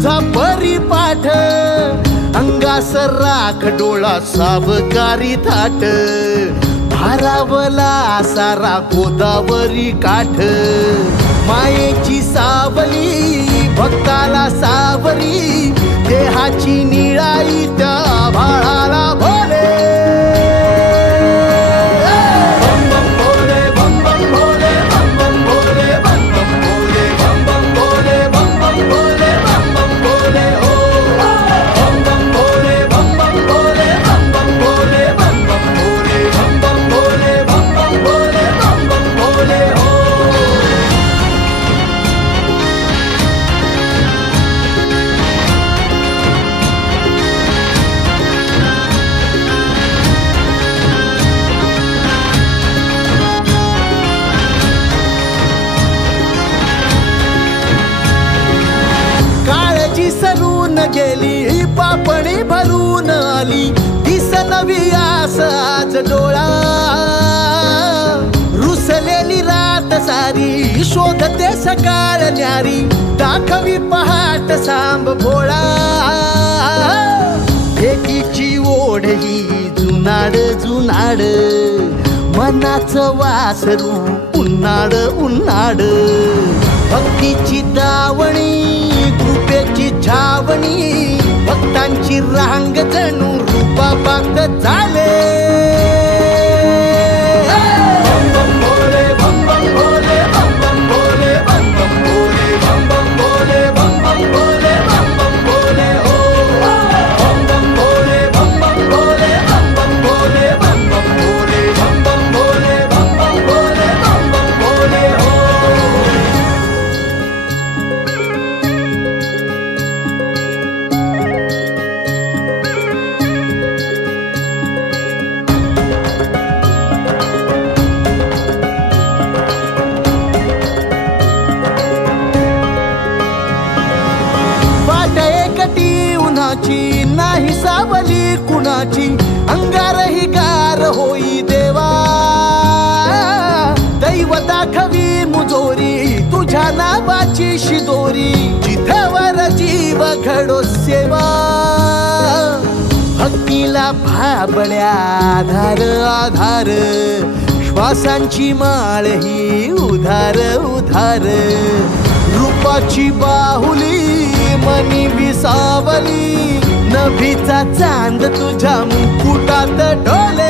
तुझा परिपाठ, अंगास राख डोळा सावकारी थाट, भारावला सारा गोदावरी काठ, मायेची सावली भक्ताला सावरी, देहाची निळाई त्या भाळाला भोले. सरून गेली पापणी भरून आली, दिस नवी आस आज डोळा, रुसलेली रात सारी शोधते सकाळ न्यारी, दाखवी पहाट सांब भोळा. एकीची ओढ ही जुनाड जुनाड, मनाचं वासरू उन्हाड उन्हाड, भक्तीची दावणी कृपेची छावणी, भक्तांची रांग जणू रूपाबाग झाले. नाही सावली कुणाची, अंगारही गार होई देवा, दैव दाखवी मुजोरी तुझ्या नावाची शिदोरी, जिथवर जीव घडो सेवा. भक्तीला भाबळ्या आधार आधार, श्वासांची माळ ही उधार उधार, रूपाची बाहुली मनी विसावली, नभीचा चांद तुझ्या मुकुटात डोले.